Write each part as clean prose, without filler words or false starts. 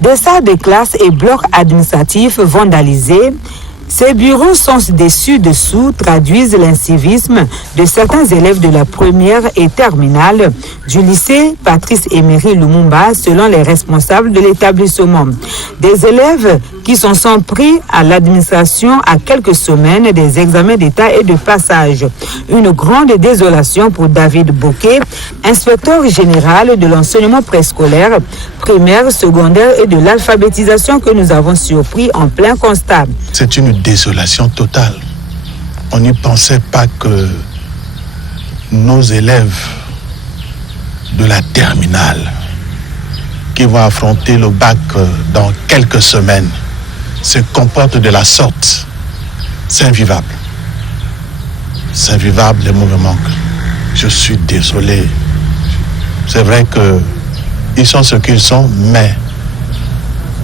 Des salles de classe et blocs administratifs vandalisés. Ces bureaux sont dessus-dessous, traduisent l'incivisme de certains élèves de la première et terminale du lycée Patrice Emery Lumumba, selon les responsables de l'établissement. Des élèves qui sont sans prix à l'administration à quelques semaines des examens d'État et de passage. Une grande désolation pour David Bouquet, inspecteur général de l'enseignement préscolaire, primaire, secondaire et de l'alphabétisation que nous avons surpris en plein constat. C'est une désolation totale. On n'y pensait pas que nos élèves de la terminale qui vont affronter le bac dans quelques semaines se comportent de la sorte. C'est invivable. C'est invivable, les mots me manquent. Je suis désolé. C'est vrai qu'ils sont ce qu'ils sont, mais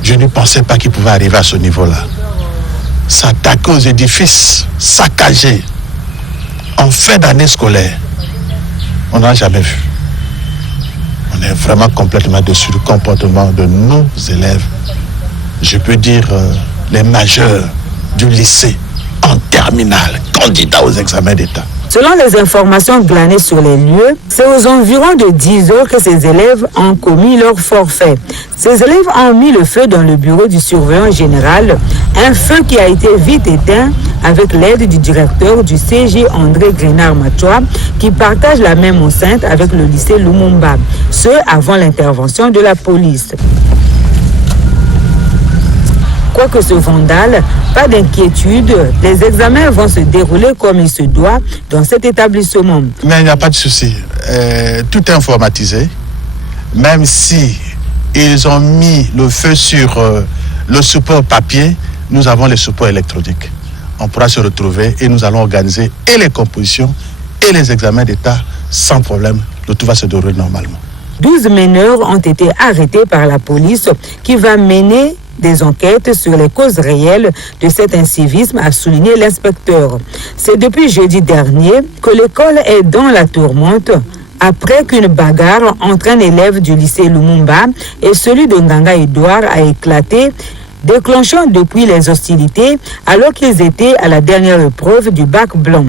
je ne pensais pas qu'ils pouvaient arriver à ce niveau-là. S'attaquer aux édifices saccagés en fin d'année scolaire, on n'a jamais vu. On est vraiment complètement déçu du comportement de nos élèves. Je peux dire les majeurs du lycée en terminale, candidats aux examens d'État. Selon les informations glanées sur les lieux, c'est aux environs de 10 heures que ces élèves ont commis leur forfait. Ces élèves ont mis le feu dans le bureau du surveillant général, un feu qui a été vite éteint avec l'aide du directeur du CG André Grenard-Machoua, qui partage la même enceinte avec le lycée Lumumba, ce avant l'intervention de la police. Quoique ce vandale, pas d'inquiétude, les examens vont se dérouler comme il se doit dans cet établissement. Mais il n'y a pas de souci. Tout est informatisé. Même si ils ont mis le feu sur le support papier, nous avons les supports électroniques. On pourra se retrouver et nous allons organiser et les compositions et les examens d'État sans problème. Le tout va se dérouler normalement. 12 meneurs ont été arrêtés par la police qui va mener des enquêtes sur les causes réelles de cet incivisme, a souligné l'inspecteur. C'est depuis jeudi dernier que l'école est dans la tourmente après qu'une bagarre entre un élève du lycée Lumumba et celui de Nganga Edouard a éclaté, déclenchant depuis les hostilités alors qu'ils étaient à la dernière épreuve du bac blanc.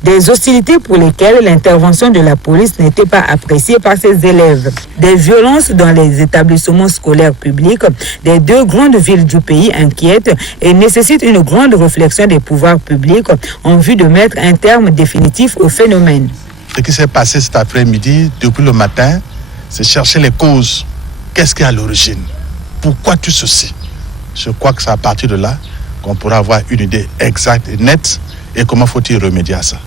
Des hostilités pour lesquelles l'intervention de la police n'était pas appréciée par ses élèves. Des violences dans les établissements scolaires publics des deux grandes villes du pays inquiètent et nécessitent une grande réflexion des pouvoirs publics en vue de mettre un terme définitif au phénomène. Ce qui s'est passé cet après-midi, depuis le matin, c'est chercher les causes. Qu'est-ce qui est à l'origine? Pourquoi tout ceci? Je crois que c'est à partir de là qu'on pourra avoir une idée exacte et nette et comment faut-il remédier à ça.